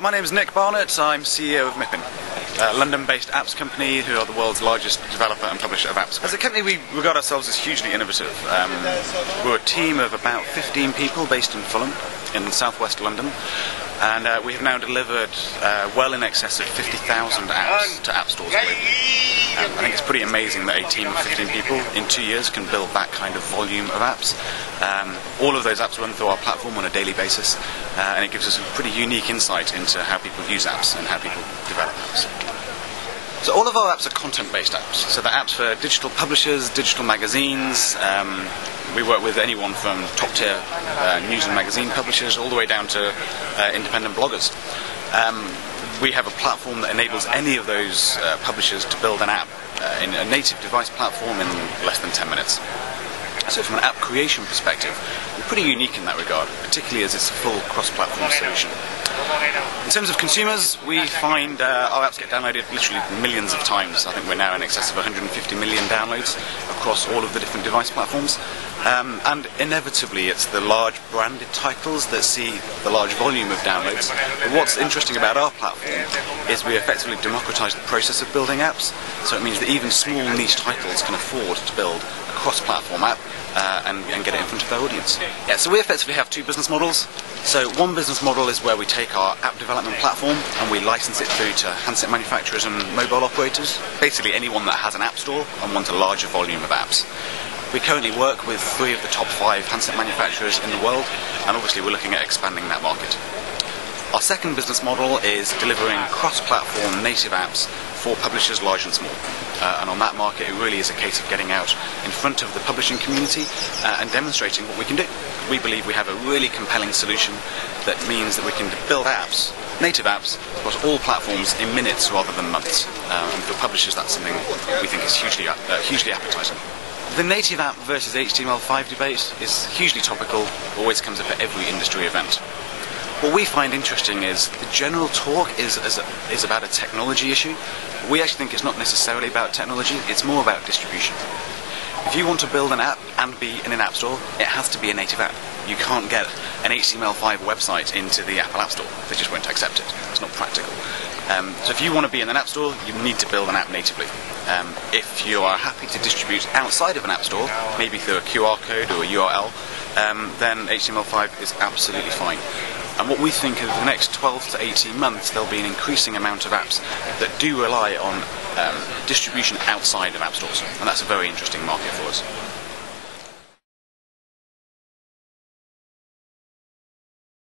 My name is Nick Barnett. I'm CEO of Mippin, a London-based apps company who are the world's largest developer and publisher of apps. As a company, we regard ourselves as hugely innovative. We're a team of about 15 people based in Fulham, in southwest London, and we have now delivered well in excess of 50,000 apps to app stores globally. I think it's pretty amazing that a team of 15 people in 2 years can build that kind of volume of apps. All of those apps run through our platform on a daily basis, and it gives us a pretty unique insight into how people use apps and how people develop apps. So all of our apps are content-based apps. So they're apps for digital publishers, digital magazines. We work with anyone from top-tier news and magazine publishers all the way down to independent bloggers. We have a platform that enables any of those publishers to build an app in a native device platform in less than 10 minutes. So from an app creation perspective, we're pretty unique in that regard, particularly as it's a full cross-platform solution. In terms of consumers, we find our apps get downloaded literally millions of times. I think we're now in excess of 150 million downloads across all of the different device platforms. And inevitably it's the large branded titles that see the large volume of downloads. But what's interesting about our platform is we effectively democratize the process of building apps. So it means that even small niche titles can afford to build a cross-platform app and get it in front of their audience. Yeah, so we effectively have two business models. So one business model is where we take our app development platform and we license it through to handset manufacturers and mobile operators, basically anyone that has an app store and wants a larger volume of apps. We currently work with 3 of the top 5 handset manufacturers in the world, and obviously we're looking at expanding that market. Our second business model is delivering cross-platform native apps for publishers large and small. And on that market, it really is a case of getting out in front of the publishing community and demonstrating what we can do. We believe we have a really compelling solution that means that we can build apps, native apps, across all platforms in minutes rather than months. And for publishers, that's something we think is hugely appetizing. The native app versus HTML5 debate is hugely topical, always comes up at every industry event. What we find interesting is the general talk is about a technology issue. We actually think it's not necessarily about technology, it's more about distribution. If you want to build an app and be in an app store, it has to be a native app. You can't get an HTML5 website into the Apple App Store. They just won't accept it. It's not practical. So if you want to be in an app store, you need to build an app natively. If you are happy to distribute outside of an app store, maybe through a QR code or a URL, then HTML5 is absolutely fine. And what we think over the next 12 to 18 months, there'll be an increasing amount of apps that do rely on distribution outside of app stores. And that's a very interesting market for us.